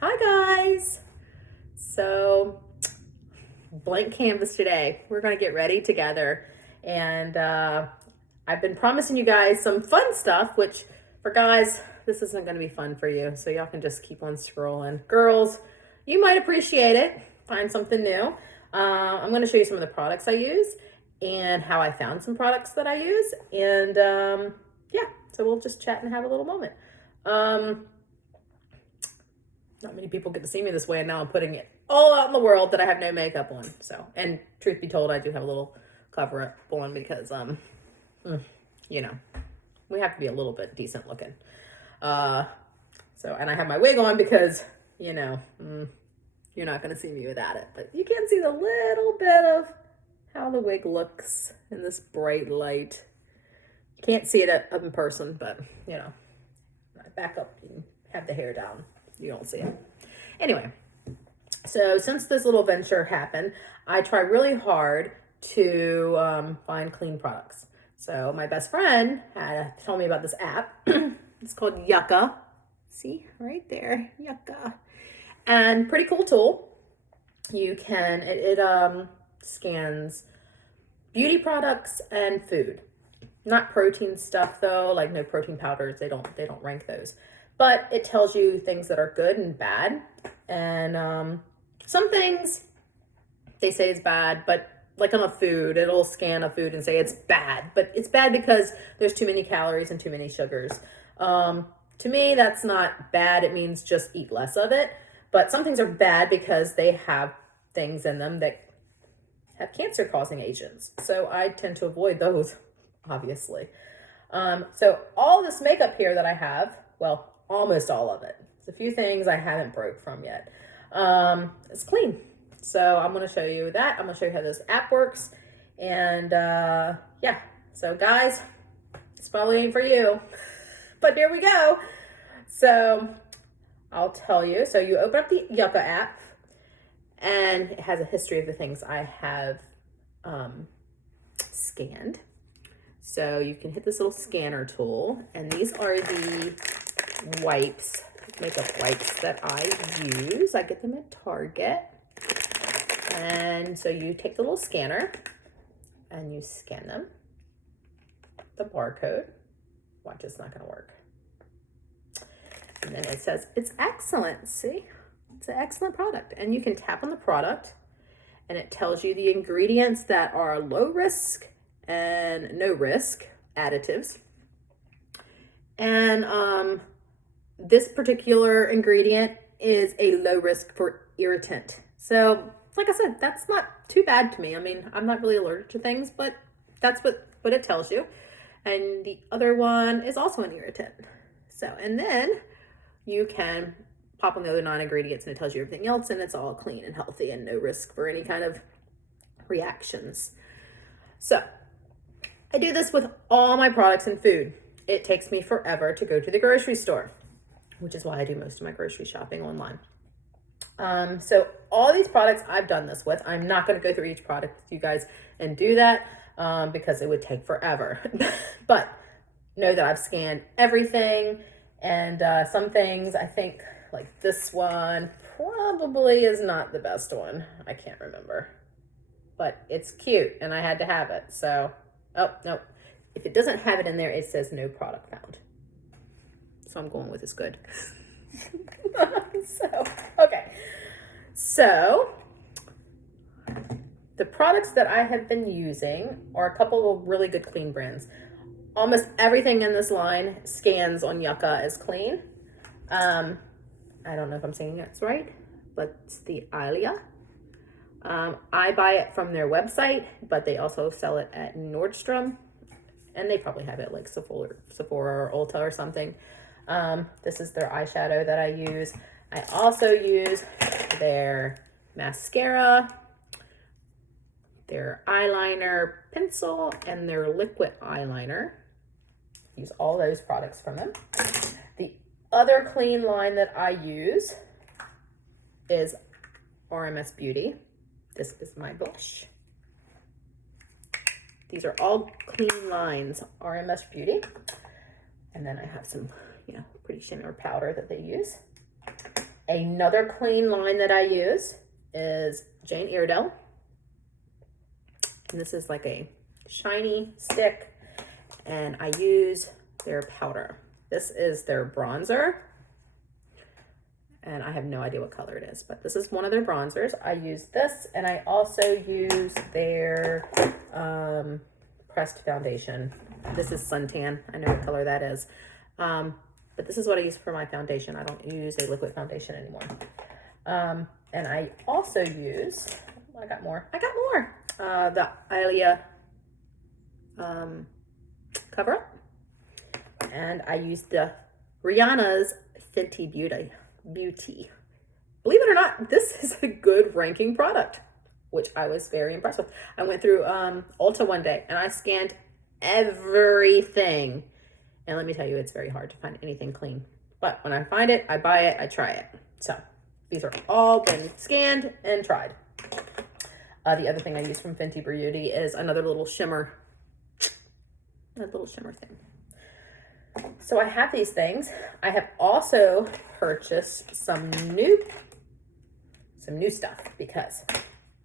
Hi guys! So, blank canvas today. We're going to get ready together. And I've been promising you guys some fun stuff, which for guys, this isn't going to be fun for you. So y'all can just keep on scrolling. Girls, you might appreciate it. Find something new. I'm going to show you some of the products I use and how I found some products that I use. And yeah, so we'll just chat and have a little moment. Not many people get to see me this way, and now I'm putting it all out in the world that I have no makeup on. So, and truth be told, I do have a little cover up on because, you know, we have to be a little bit decent looking. And I have my wig on because, you're not going to see me without it. But you can see the little bit of how the wig looks in this bright light. You can't see it up in person, but, when I back up and have the hair down, you don't see it. Anyway, so since this little venture happened, I try really hard to find clean products. So my best friend had told me about this app. It's called Yuka. See, right there, Yuka. And pretty cool tool. You can, it scans beauty products and food. Not protein stuff though, like no protein powders, they don't rank those. But it tells you things that are good and bad. And some things they say is bad, but like on a food, it'll scan a food and say it's bad. But it's bad because there's too many calories and too many sugars. To me, that's not bad. It means just eat less of it. But some things are bad because they have things in them that have cancer-causing agents. So I tend to avoid those, obviously. So all this makeup here that I have, well, almost all of it. There's a few things I haven't broke from yet. It's clean. So I'm going to show you that. I'm going to show you how this app works. And yeah, so guys, this probably ain't for you, but here we go. So I'll tell you. So you open up the Yuka app and it has a history of the things I have scanned. So you can hit this little scanner tool, and these are the wipes, makeup wipes that I use. I get them at Target. And so you take the little scanner and you scan them. The barcode. Watch, it's not going to work. And then it says it's excellent. See? It's an excellent product. And you can tap on the product and it tells you the ingredients that are low risk and no risk additives. And this particular ingredient is a low risk for irritant. So, like I said, that's not too bad to me. I mean, I'm not really allergic to things, but that's what it tells you. And the other one is also an irritant. So, and then you can pop on the other 9 ingredients and it tells you everything else, and it's all clean and healthy and no risk for any kind of reactions. So, I do this with all my products and food. It takes me forever to go to the grocery store, which is why I do most of my grocery shopping online. So all these products I've done this with. I'm not going to go through each product with you guys and do that because it would take forever. But know that I've scanned everything, and some things I think, like this one, probably is not the best one. I can't remember. But it's cute, and I had to have it. So, oh, no. If it doesn't have it in there, it says no product found. So I'm going with it's good. Okay. So, the products that I have been using are a couple of really good clean brands. Almost everything in this line scans on Yuka as clean. I don't know if I'm saying it's right, but it's the Ilia. I buy it from their website, but they also sell it at Nordstrom. And they probably have it like Sephora or Ulta or something. This is their eyeshadow that I use. I also use their mascara, their eyeliner pencil, and their liquid eyeliner. Use all those products from them. The other clean line that I use is RMS Beauty. This is my blush. These are all clean lines, RMS Beauty. And then I have some, pretty shimmer powder that they use. Another clean line that I use is Jane Iredale. And this is like a shiny stick, and I use their powder. This is their bronzer, and I have no idea what color it is, but this is one of their bronzers. I use this, and I also use their pressed foundation. This is suntan. I know what color that is. But this is what I use for my foundation. I don't use a liquid foundation anymore. And I also use, I got more. The Ilia cover up. And I use the Rihanna's Fenty Beauty. Believe it or not, this is a good ranking product, which I was very impressed with. I went through Ulta one day and I scanned everything. And let me tell you, it's very hard to find anything clean. But when I find it, I buy it, I try it. So these are all been scanned and tried. The other thing I use from Fenty Beauty is another little shimmer. A little shimmer thing. So I have these things. I have also purchased some new stuff because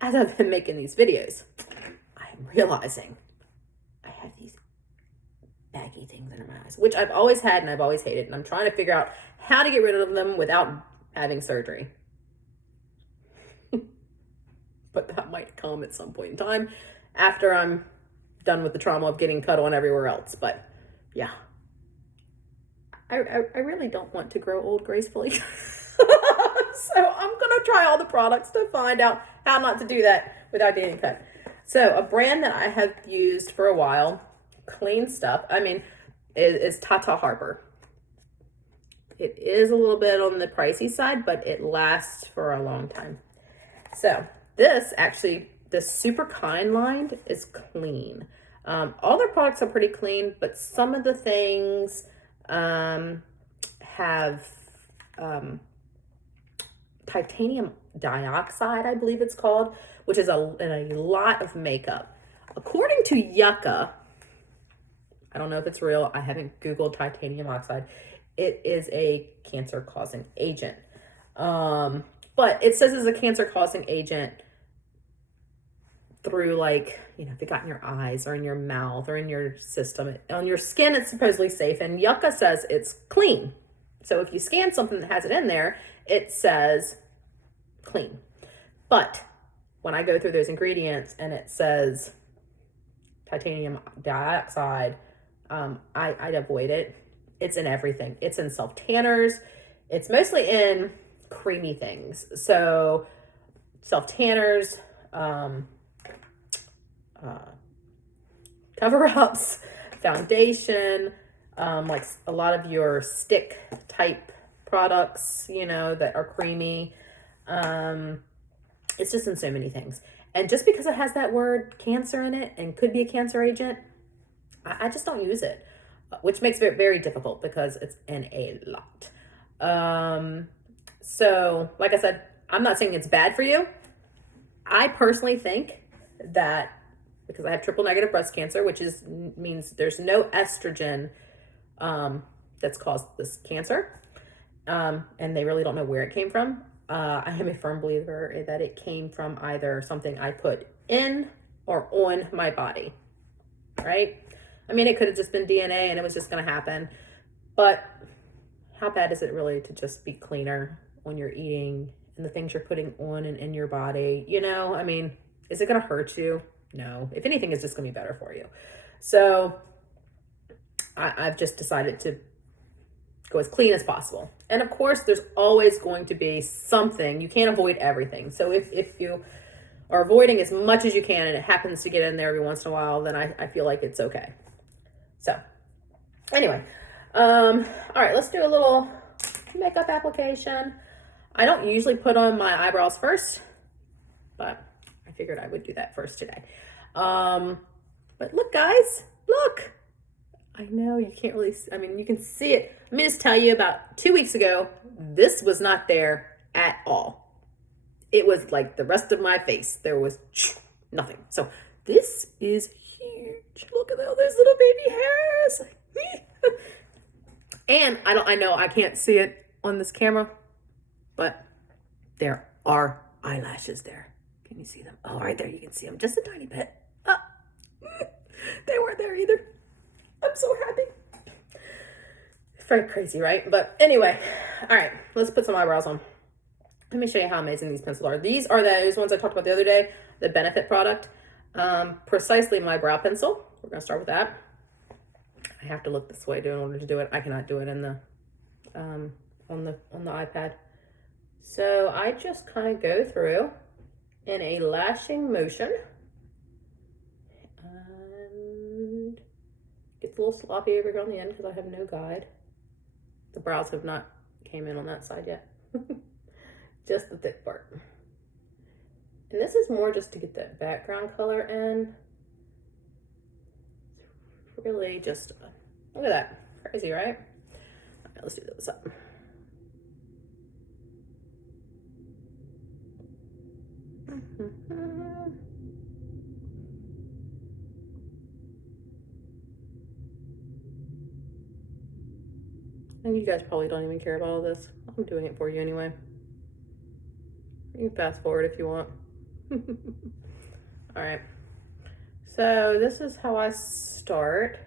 as I've been making these videos, I'm realizing I have these baggy things under my eyes, which I've always had and I've always hated. And I'm trying to figure out how to get rid of them without having surgery. But that might come at some point in time after I'm done with the trauma of getting cut on everywhere else. But yeah, I really don't want to grow old gracefully. So I'm going to try all the products to find out how not to do that without getting cut. So a brand that I have used for a while, clean stuff, is Tata Harper. It is a little bit on the pricey side, but it lasts for a long time. So this Super Kind line is clean. All their products are pretty clean, but some of the things have titanium dioxide, I believe it's called, which is in a lot of makeup. According to Yuka, I don't know if it's real. I haven't Googled titanium oxide. It is a cancer-causing agent. But it says it's a cancer-causing agent through, if it got in your eyes or in your mouth or in your system. On your skin, it's supposedly safe. And Yuka says it's clean. So if you scan something that has it in there, it says clean. But when I go through those ingredients and it says titanium dioxide, I'd avoid it. It's in everything. It's in self-tanners. It's mostly in creamy things. So self-tanners, cover-ups, foundation, like a lot of your stick type products, that are creamy. It's just in so many things. And just because it has that word cancer in it and could be a cancer agent, I just don't use it, which makes it very difficult because it's in a lot. So like I said, I'm not saying it's bad for you. I personally think that because I have triple negative breast cancer, which means there's no estrogen that's caused this cancer, and they really don't know where it came from. I am a firm believer that it came from either something I put in or on my body, right? It could have just been DNA and it was just going to happen. But how bad is it really to just be cleaner when you're eating and the things you're putting on and in your body? Is it going to hurt you? No. If anything, it's just going to be better for you. So I've just decided to go as clean as possible. And of course, there's always going to be something. You can't avoid everything. So if you are avoiding as much as you can and it happens to get in there every once in a while, then I feel like it's okay. So anyway, all right, let's do a little makeup application. I don't usually put on my eyebrows first, but I figured I would do that first today. But look, guys, look. I know you can't really, you can see it. Let me just tell you, about 2 weeks ago, this was not there at all. It was like the rest of my face. There was nothing. So this is huge. Look at all those little baby hairs. And I know I can't see it on this camera, but there are eyelashes there. Can you see them? Oh, right there, you can see them just a tiny bit. Oh, they weren't there either. I'm so happy. It's very crazy, right? But anyway, all right, let's put some eyebrows on. Let me show you how amazing these pencils are. These are those ones I talked about the other day, the Benefit product. Precisely my brow pencil. We're gonna start with that. I have to look this way in order to do it. I cannot do it in the on the iPad. So I just kind of go through in a lashing motion, and gets a little sloppy over here on the end because I have no guide. The brows have not came in on that side yet. Just the thick part. And this is more just to get that background color in. It's really just, look at that. Crazy, right? All right, let's do this up. And you guys probably don't even care about all this. I'm doing it for you anyway. You can fast forward if you want. All right. So this is how I start.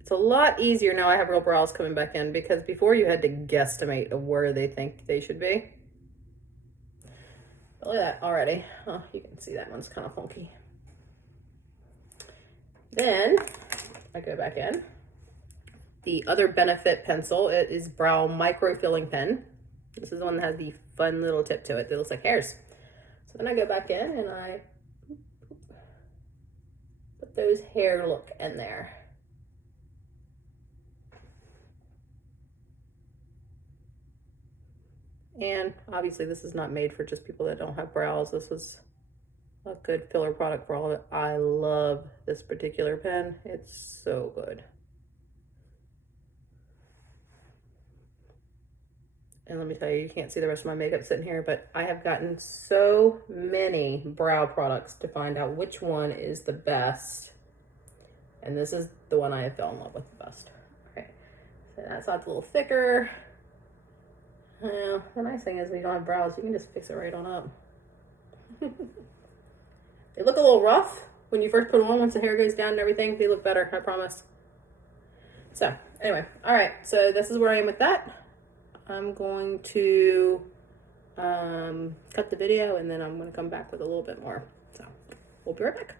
It's a lot easier now I have real brows coming back in, because before you had to guesstimate of where they think they should be. Look at that already. Oh, you can see that one's kind of funky. Then I go back in. The other Benefit pencil, it is Brow Micro Filling Pen. This is the one that has the fun little tip to it that looks like hairs. So then I go back in and I put those hair look in there. And obviously this is not made for just people that don't have brows. This is a good filler product for all of it. I love this particular pen. It's so good. And let me tell you, you can't see the rest of my makeup sitting here, but I have gotten so many brow products to find out which one is the best. And this is the one I have fell in love with the best. Okay, so that side's a little thicker. Well, the nice thing is when you don't have brows, you can just fix it right on up. They look a little rough when you first put them on. Once the hair goes down and everything, they look better, I promise. So anyway, all right, so this is where I am with that. I'm going to cut the video, and then I'm going to come back with a little bit more. So we'll be right back.